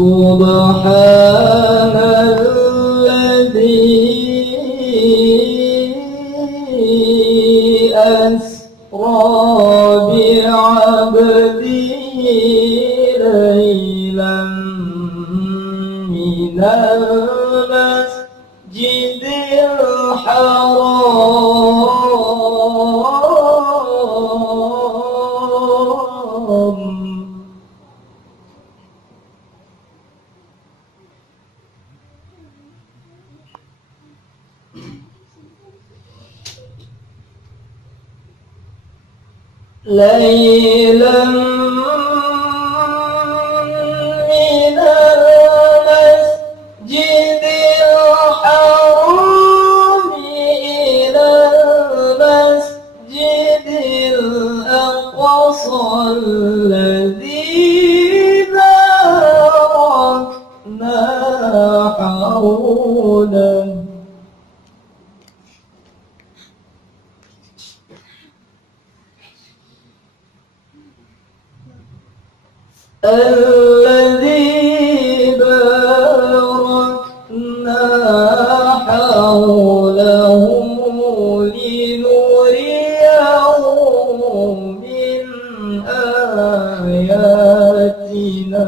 سبحان الذي أسرى بعبده ليلا من المسجد الحرام ليلا من المسجد الحرام إلى المسجد الأقصى الذي باركنا حوله الذي باركنا حوله لنريه من آياتنا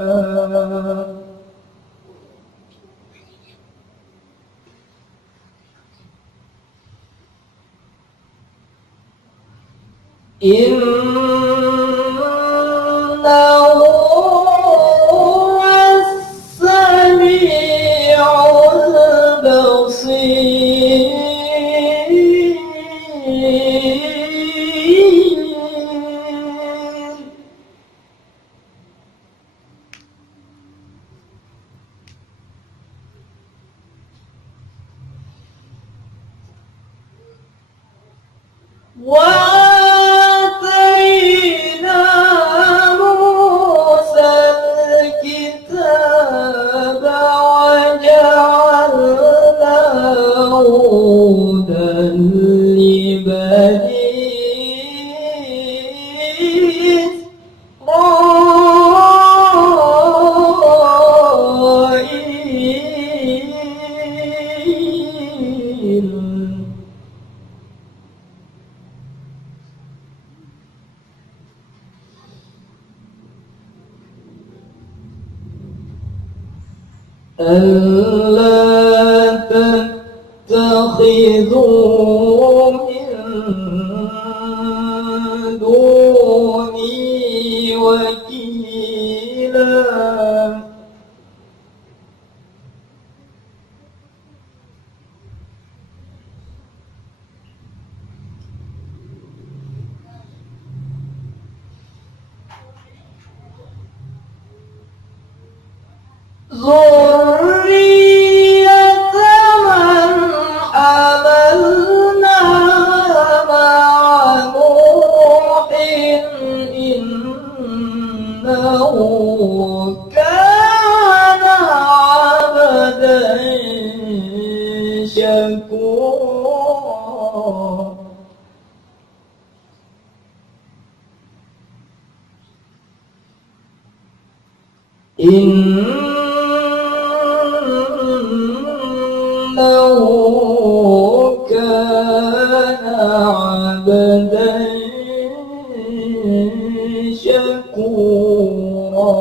إنه هو السميع البصير وآتينا موسى الكتاب وجعلناه هدى لبني إسرائيل ألا تتخذوا من دوني وكيلا ذرية من حملنا مع نوح إنه كان عبدا شكورا إنه كان عبدا شكورا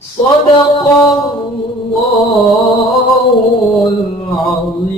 صدق الله العظيم.